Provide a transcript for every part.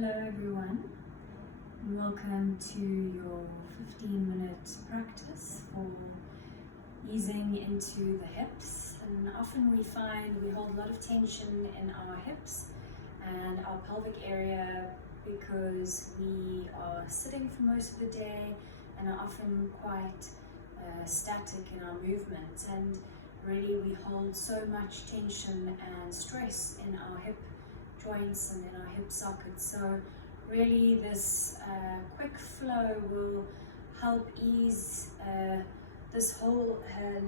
Hello everyone, and welcome to your 15-minute practice for easing into the hips. And often we find we hold a lot of tension in our hips and our pelvic area because we are sitting for most of the day and are often quite static in our movement, and really we hold so much tension and stress in our hip joints and in our hip sockets. So really this quick flow will help ease this whole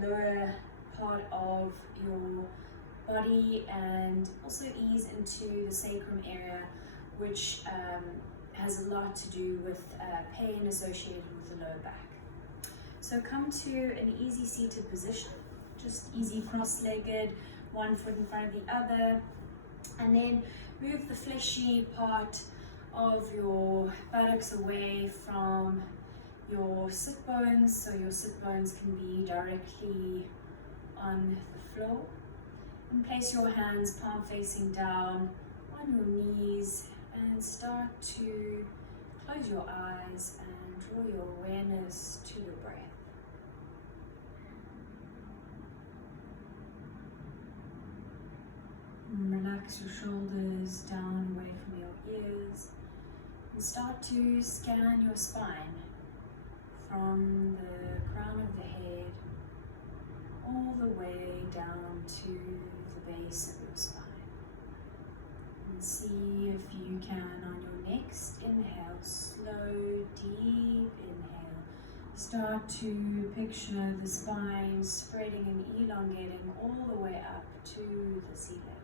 lower part of your body and also ease into the sacrum area, which has a lot to do with pain associated with the lower back. So come to an easy seated position, just easy cross-legged, one foot in front of the other, and then move the fleshy part of your buttocks away from your sit bones, so your sit bones can be directly on the floor. And place your hands palm facing down on your knees and start to close your eyes and draw your awareness to your breath. And relax your shoulders down away from your ears and start to scan your spine from the crown of the head all the way down to the base of your spine. And see if you can, on your next inhale, slow, deep inhale, start to picture the spine spreading and elongating all the way up to the ceiling.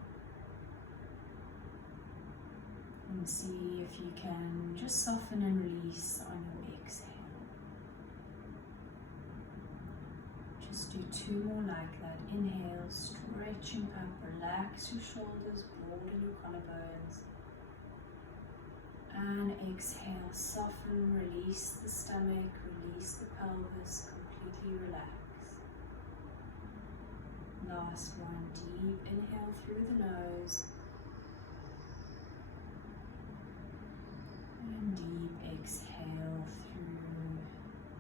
And see if you can just soften and release on your exhale. Just do two more like that. Inhale, stretching up, relax your shoulders, broaden your collarbones. And exhale, soften, release the stomach, release the pelvis, completely relax. Last one, deep inhale through the nose. And deep exhale through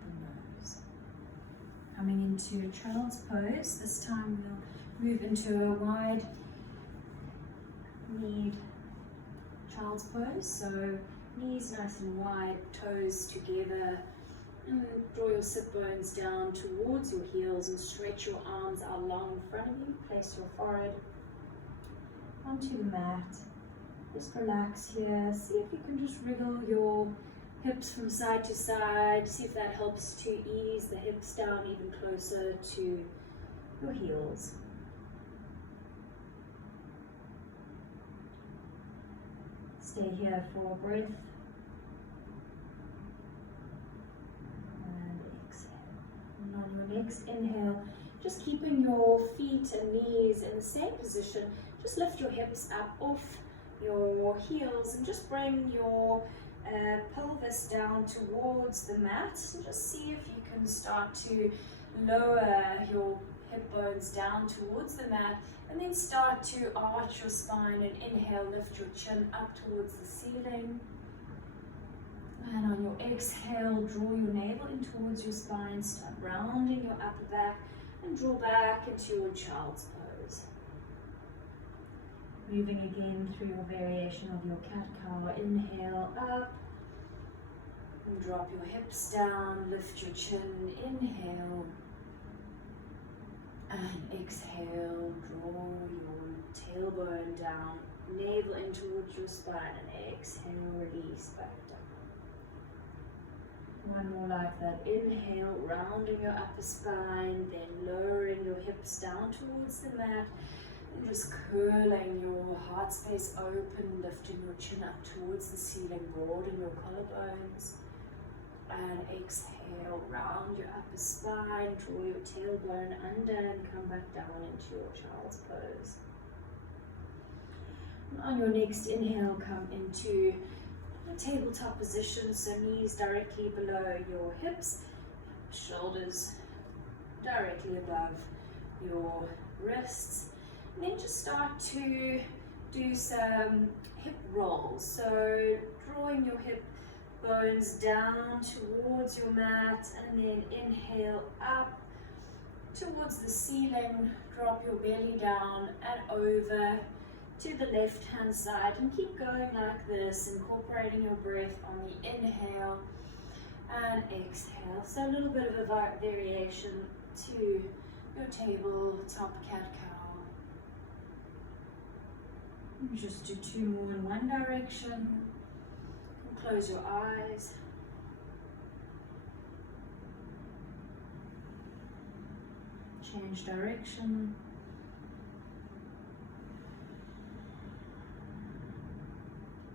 the nose. Coming into a child's pose. This time we'll move into a wide kneed child's pose. So knees nice and wide, toes together. And draw your sit bones down towards your heels and stretch your arms out long in front of you. Place your forehead onto the mat. Just relax here. See if you can just wriggle your hips from side to side. See if that helps to ease the hips down even closer to your heels. Stay here for a breath. And exhale. And on your next inhale, just keeping your feet and knees in the same position, just lift your hips up off your heels and just bring your pelvis down towards the mat, and just see if you can start to lower your hip bones down towards the mat, and then start to arch your spine and inhale, lift your chin up towards the ceiling. And on your exhale, draw your navel in towards your spine, start rounding your upper back and draw back into your child's pose. Moving again through your variation of your cat-cow. Inhale up, and drop your hips down, lift your chin, inhale, and exhale, draw your tailbone down, navel in towards your spine, and exhale, release back down. One more like that. Inhale, rounding your upper spine, then lowering your hips down towards the mat, and just curling your heart space open, lifting your chin up towards the ceiling, broaden your collarbones. And exhale, round your upper spine, draw your tailbone under and come back down into your child's pose. And on your next inhale, come into a tabletop position, so knees directly below your hips, shoulders directly above your wrists. And then just start to do some hip rolls. So drawing your hip bones down towards your mat, and then inhale up towards the ceiling. Drop your belly down and over to the left hand side, and keep going like this, incorporating your breath on the inhale and exhale. So a little bit of a variation to your tabletop cat-cow. Just do 2 more in one direction. Close your eyes. Change direction.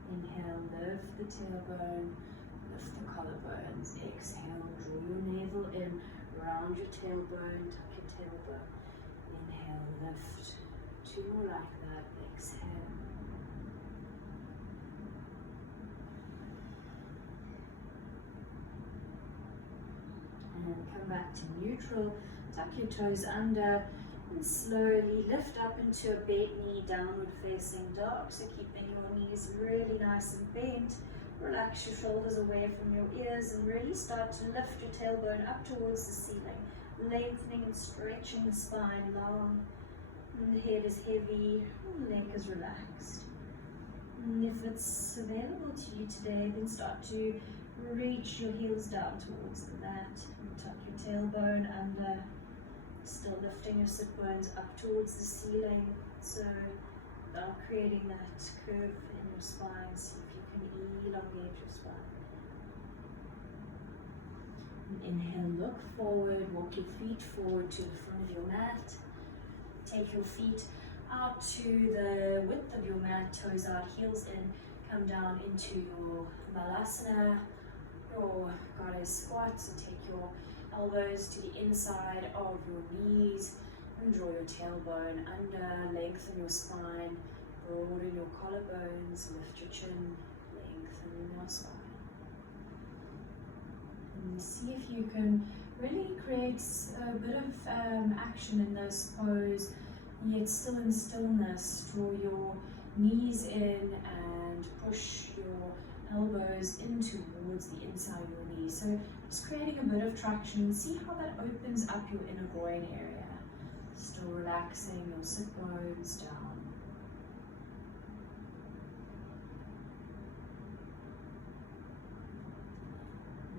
Inhale, lift the tailbone, lift the collarbones. Exhale, draw your navel in, round your tailbone, tuck your tailbone. Inhale, lift. 2 more like that. Exhale. And come back to neutral. Tuck your toes under and slowly lift up into a bent knee, downward facing dog. So keeping your knees really nice and bent. Relax your shoulders away from your ears and really start to lift your tailbone up towards the ceiling, lengthening and stretching the spine long. And the head is heavy, and the neck is relaxed. And if it's available to you today, then start to reach your heels down towards the mat. And tuck your tailbone under, still lifting your sit bones up towards the ceiling. So creating that curve in your spine. See if you can elongate your spine. And inhale, look forward, walk your feet forward to the front of your mat. Take your feet out to the width of your mat, toes out, heels in. Come down into your Malasana, your goddess squat. So take your elbows to the inside of your knees and draw your tailbone under, lengthen your spine, broaden your collarbones, lift your chin, lengthen your spine. And see if you can really create a bit of action in this pose, yet still in stillness. Draw your knees in and push your elbows in towards the inside of your knees. So just creating a bit of traction. See how that opens up your inner groin area. Still relaxing your sit bones down.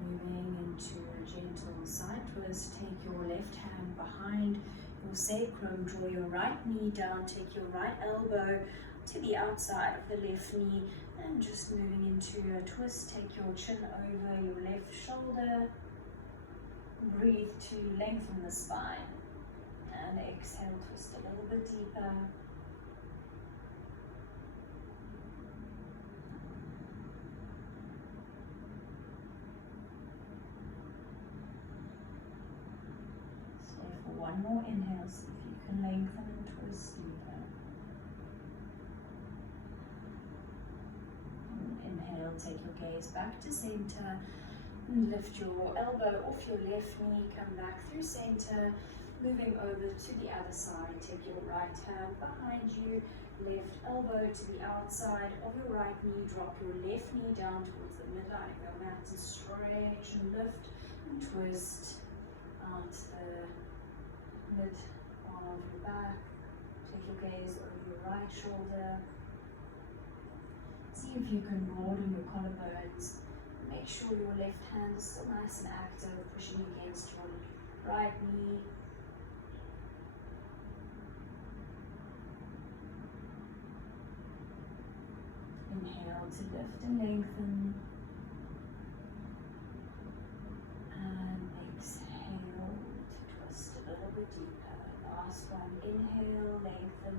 Moving into a gentle side twist. Take your left hand behind your sacrum. Draw your right knee down. Take your right elbow to the outside of the left knee. And just moving into a twist. Take your chin over your left shoulder. Breathe to lengthen the spine. And exhale, twist a little bit deeper. Stay for one more inhale, see if you can lengthen and twist deeper. And inhale, take your gaze back to center. And lift your elbow off your left knee, come back through center. Moving over to the other side, take your right hand behind you, left elbow to the outside of your right knee, drop your left knee down towards the midline of your mat and stretch and lift and twist out the mid arm of your back. Take your gaze over your right shoulder. See if you can broaden your collarbones. Make sure your left hand is still nice and active, pushing against your right knee. Inhale to lift and lengthen. And exhale to twist a little bit deeper. Last one, inhale, lengthen.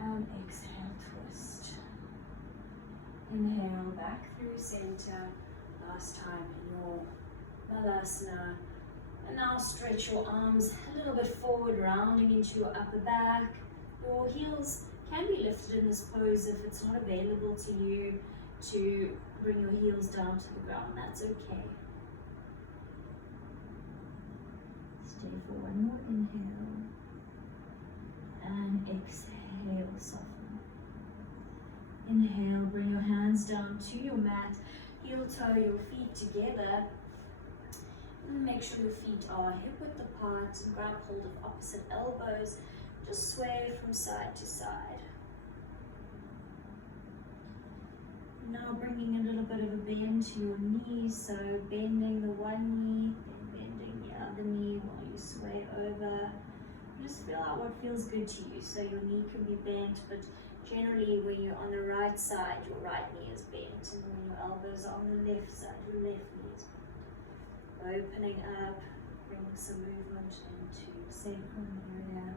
And exhale, twist. Inhale, back through center. Last time in your Malasana. And now stretch your arms a little bit forward, rounding into your upper back. Your heels can be lifted in this pose if it's not available to you to bring your heels down to the ground. That's okay. Stay for one more inhale. And exhale. exhale, soften. Inhale, bring your hands down to your mat, heel toe your feet together. And make sure your feet are hip-width apart and grab hold of opposite elbows. Just sway from side to side. Now bringing a little bit of a bend to your knees, so bending the one knee, then bending the other knee while you sway over. Just feel out what feels good to you. So your knee can be bent, but generally when you're on the right side, your right knee is bent, and when your elbows are on the left side, your left knee is bent. Opening up, bringing some movement into your sacrum area.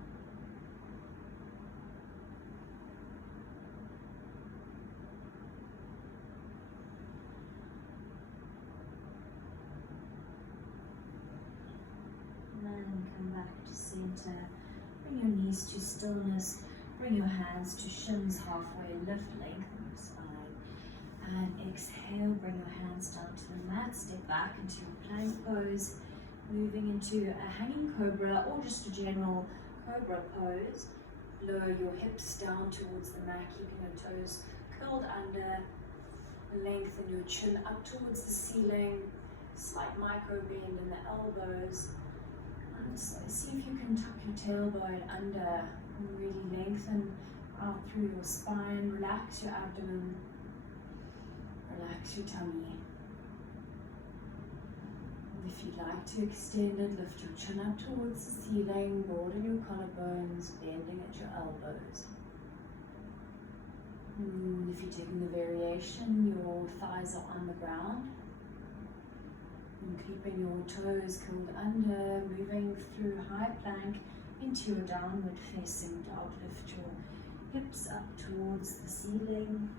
And come back to center. Bring your knees to stillness. Bring your hands to shins halfway. Lift, lengthen your spine. And exhale. Bring your hands down to the mat. Step back into your plank pose. Moving into a hanging cobra or just a general cobra pose. Lower your hips down towards the mat, keeping your toes curled under. Lengthen your chin up towards the ceiling. Slight micro bend in the elbows. So see if you can tuck your tailbone under and really lengthen out through your spine. Relax your abdomen. Relax your tummy. And if you'd like to extend it, lift your chin up towards the ceiling, broaden your collarbones, bending at your elbows. And if you're taking the variation, your thighs are on the ground. And keeping your toes curled under, moving through high plank into your downward facing dog. Lift your hips up towards the ceiling.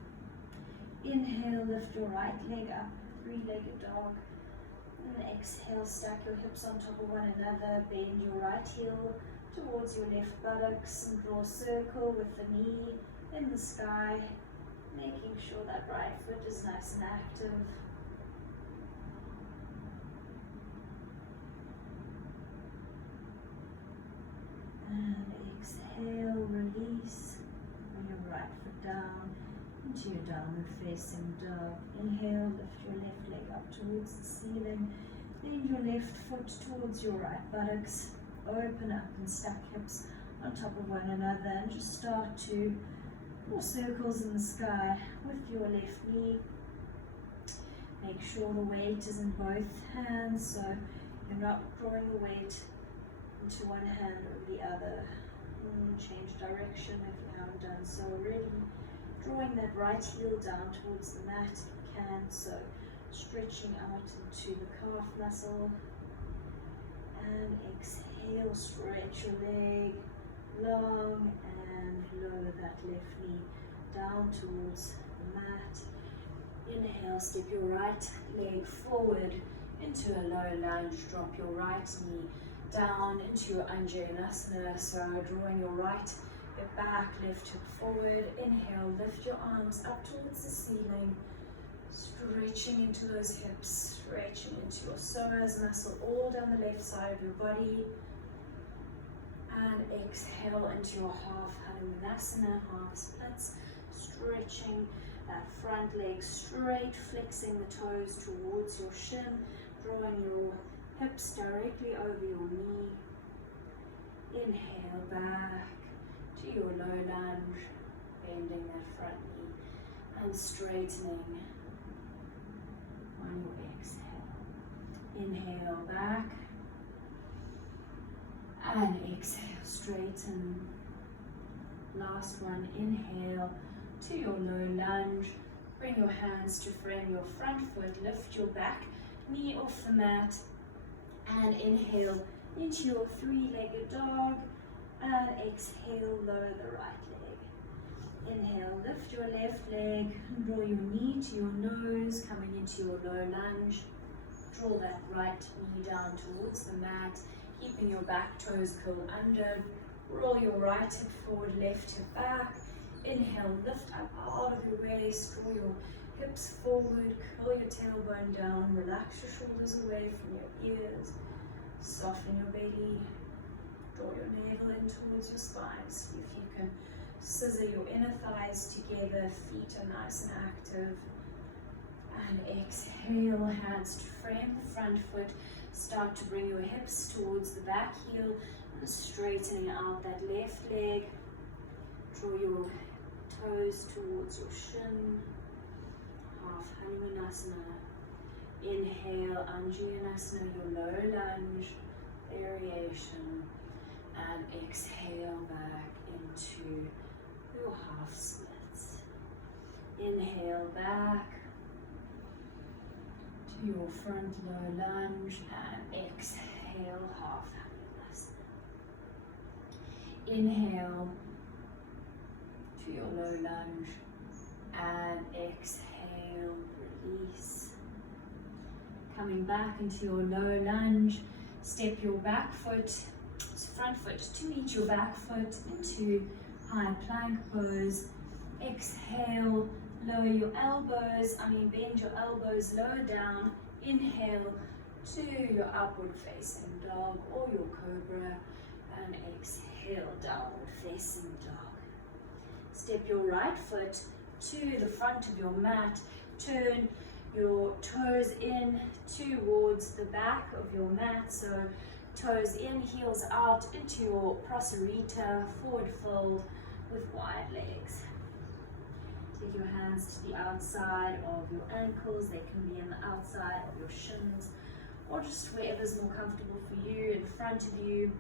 Inhale, lift your right leg up, three-legged dog. And exhale, stack your hips on top of one another. Bend your right heel towards your left buttocks and draw a circle with the knee in the sky, making sure that right foot is nice and active. And exhale, release. Bring your right foot down into your downward facing dog. Inhale, lift your left leg up towards the ceiling. Bend your left foot towards your right buttocks. Open up and stack hips on top of one another and just start to draw circles in the sky with your left knee. Make sure the weight is in both hands, so you're not drawing the weight into one hand or the other. Change direction if you haven't done so already. Drawing that right heel down towards the mat if you can, so stretching out into the calf muscle. And exhale, stretch your leg long and lower that left knee down towards the mat. Inhale, step your right leg forward into a low lunge. Drop your right knee down into your Anjaneyasana, so drawing your right hip back, left hip forward. Inhale, lift your arms up towards the ceiling, stretching into those hips, stretching into your psoas muscle all down the left side of your body. And exhale into your half Hanumanasana, half splits, stretching that front leg straight, flexing the toes towards your shin, drawing your hips directly over your knee. Inhale back to your low lunge, bending that front knee and straightening on your exhale. Inhale back and exhale, straighten. Last one, inhale to your low lunge. Bring your hands to frame your front foot, lift your back knee off the mat. And inhale into your three-legged dog, and exhale, lower the right leg. Inhale, lift your left leg, and draw your knee to your nose, coming into your low lunge. Draw that right knee down towards the mat, keeping your back toes curled under. Roll your right hip forward, left hip back. Inhale, lift up out of your waist, draw your hips forward, curl your tailbone down, relax your shoulders away from your ears, soften your belly, draw your navel in towards your spine. See if you can Scissor your inner thighs together, feet are nice and active. And exhale, hands to frame the front foot. Start to bring your hips towards the back heel and straightening out that left leg. Draw your toes towards your shin. Half Hanumanasana. Inhale, Anjaneyasana, your low lunge variation. And exhale back into your half splits. Inhale back to your front low lunge and exhale half Hanumanasana. Inhale to your low lunge and exhale, release. Coming back into your low lunge, step your back foot, front foot to meet your back foot into high plank pose. Exhale, lower your elbows, bend your elbows lower down. Inhale to your upward facing dog or your cobra and exhale, downward facing dog. Step your right foot to the front of your mat. Turn your toes in towards the back of your mat. So toes in, heels out into your Prasarita, forward fold with wide legs. Take your hands to the outside of your ankles. They can be on the outside of your shins or just wherever's more comfortable for you. In front of you, you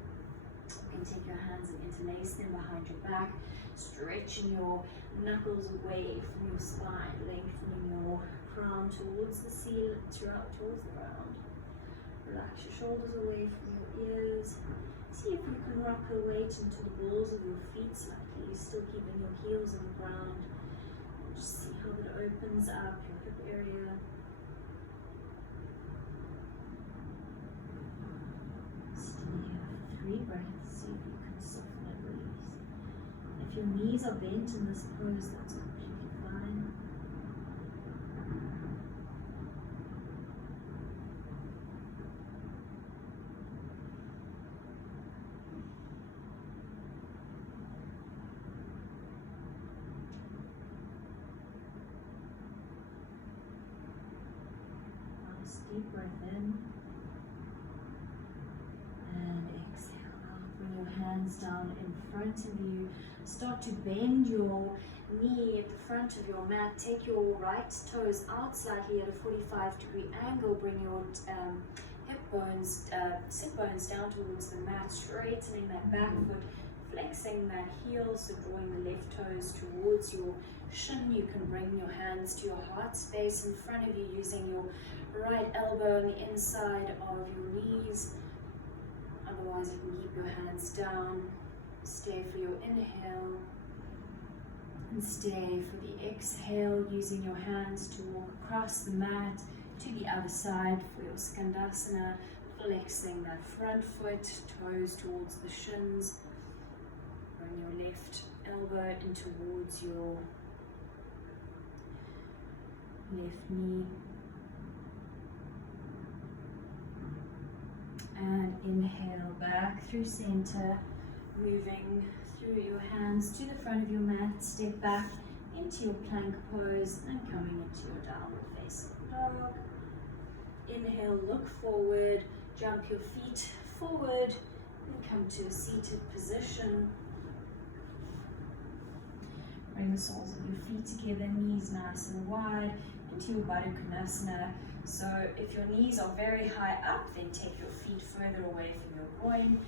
can take your hands and interlace them behind your back, stretching your knuckles away from your spine, lengthening your crown towards the ceiling, towards the ground. Relax your shoulders away from your ears. See if you can rock the weight into the balls of your feet slightly, still keeping your heels on the ground. And just see how that opens up your hip area. Stay here for 3 breaths. See if you can soften and release. If your knees are bent in this pose, that's completely fine. Deep breath in and exhale out. Bring your hands down in front of you. Start to bend your knee at the front of your mat. Take your right toes out slightly at a 45-degree angle. Bring your hip bones, sit bones down towards the mat, straightening that back foot, flexing that heel, so drawing the left toes towards your shin. You can bring your hands to your heart space in front of you, using your right elbow on the inside of your knees. Otherwise, you can keep your hands down. Stay for your inhale and stay for the exhale, using your hands to walk across the mat to the other side for your Skandasana, flexing that front foot, toes towards the shins. Bring your left elbow in towards your left knee. And inhale back through center, moving through your hands to the front of your mat. Step back into your plank pose and coming into your downward facing dog. Inhale, look forward, jump your feet forward and come to a seated position. Bring the soles of your feet together, knees nice and wide, into your Baddha Konasana. So if your knees are very high up, then take your feet further away from your groin.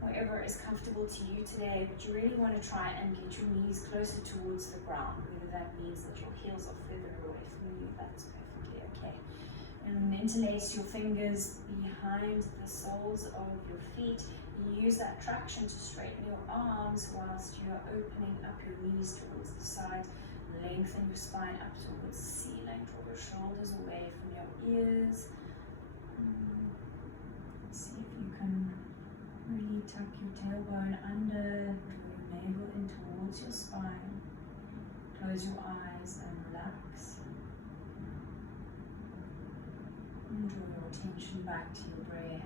Wherever is comfortable to you today, but you really want to try and get your knees closer towards the ground, whether that means that your heels are further away from you, that's perfectly okay. And interlace your fingers behind the soles of your feet. Use that traction to straighten your arms whilst you are opening up your knees towards the side. Lengthen your spine up towards the ceiling. Draw your shoulders away from your ears. See if you can really tuck your tailbone under, draw your navel in towards your spine. Close your eyes and relax. And draw your attention back to your breath.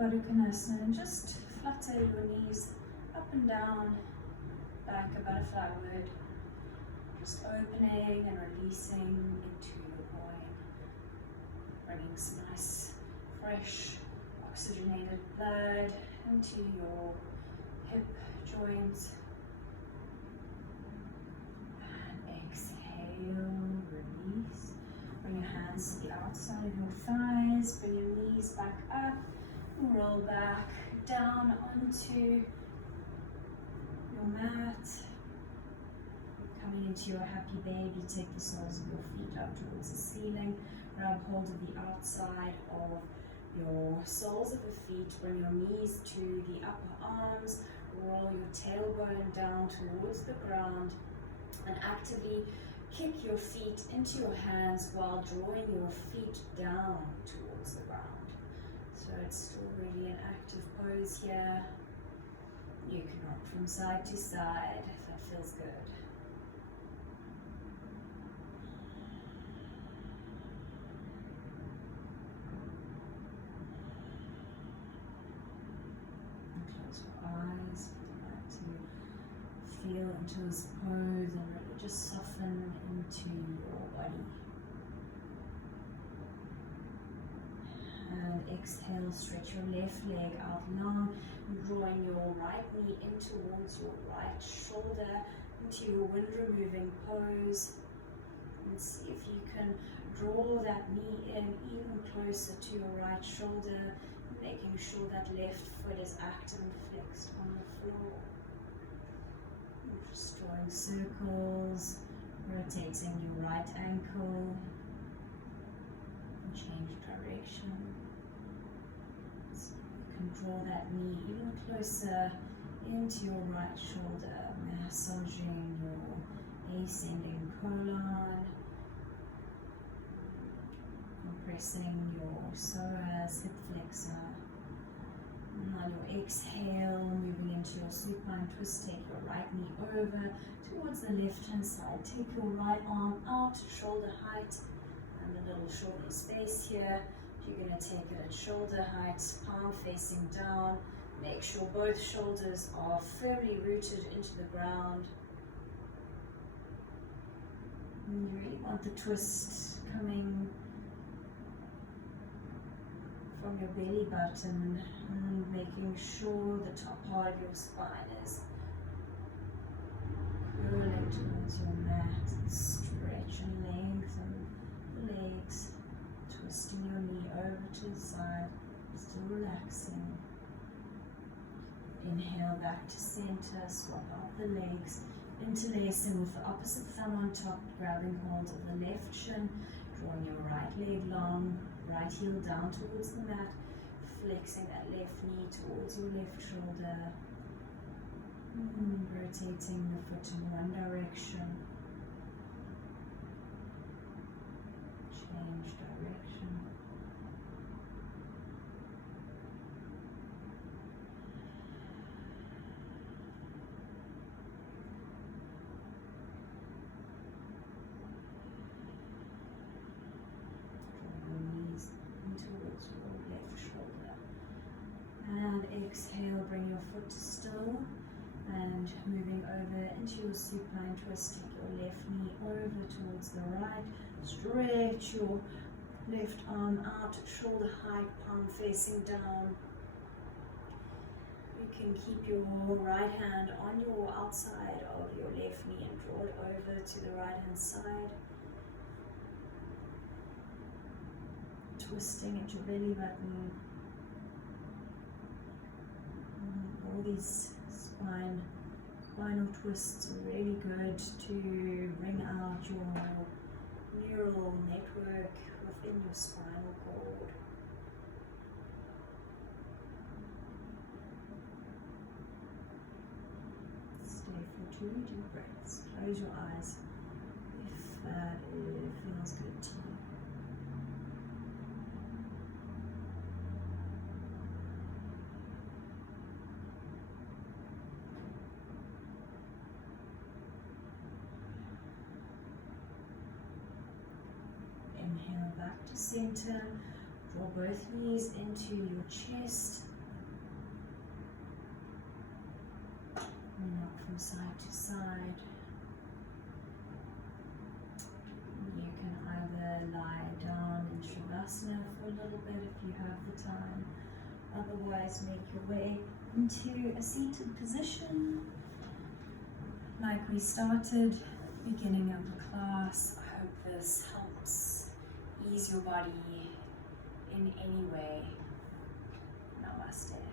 Baddha Konasana, and just flutter your knees up and down like a butterfly would. Just opening and releasing into your groin, bringing some nice, fresh, oxygenated blood into your hip joints. And exhale, release. Bring your hands to the outside of your thighs, bring your knees back up, and roll back down onto your mat. Coming into your happy baby, take the soles of your feet up towards the ceiling, grab hold of the outside of your soles of the feet, bring your knees to the upper arms, roll your tailbone down towards the ground, and actively kick your feet into your hands while drawing your feet down towards the ground. So it's still really an active pose here. You can rock from side to side if that feels good. Eyes, to feel into this pose and really just soften into your body. And exhale, stretch your left leg out long, drawing your right knee in towards your right shoulder into your wind removing pose. And see if you can draw that knee in even closer to your right shoulder, making sure that left foot is active and flexed on the floor. And just drawing circles, rotating your right ankle, and change direction. So you can draw that knee even closer into your right shoulder, massaging your ascending colon, compressing your psoas, hip flexor. And on your exhale, moving into your supine twist, take your right knee over towards the left hand side. Take your right arm out, shoulder height, and a little shoulder space here. You're going to take it at shoulder height, palm facing down. Make sure both shoulders are firmly rooted into the ground. And you really want the twist coming from your belly button, and making sure the top part of your spine is curling towards your mat. Stretch and lengthen the legs, twisting your knee over to the side, still relaxing. Inhale back to center, swap out the legs, interlacing with the opposite thumb on top, grabbing hold of the left shin, drawing your right leg long, right heel down towards the mat, flexing that left knee towards your left shoulder, rotating the foot in one direction, change direction. And exhale, bring your foot to still, and moving over into your supine twist, take your left knee over towards the right, stretch your left arm out, shoulder height, palm facing down. You can keep your right hand on your outside of your left knee and draw it over to the right hand side. Twisting at your belly button. All these spinal twists are really good to bring out your neural network within your spinal cord. Stay for 2 deep breaths. Close your eyes if that feels good to you. Inhale back to center, draw both knees into your chest, and rock from side to side. You can either lie down in Shavasana for a little bit if you have the time. Otherwise, make your way into a seated position. Like we started, beginning of the class, I hope this helps ease your body in any way. Namaste.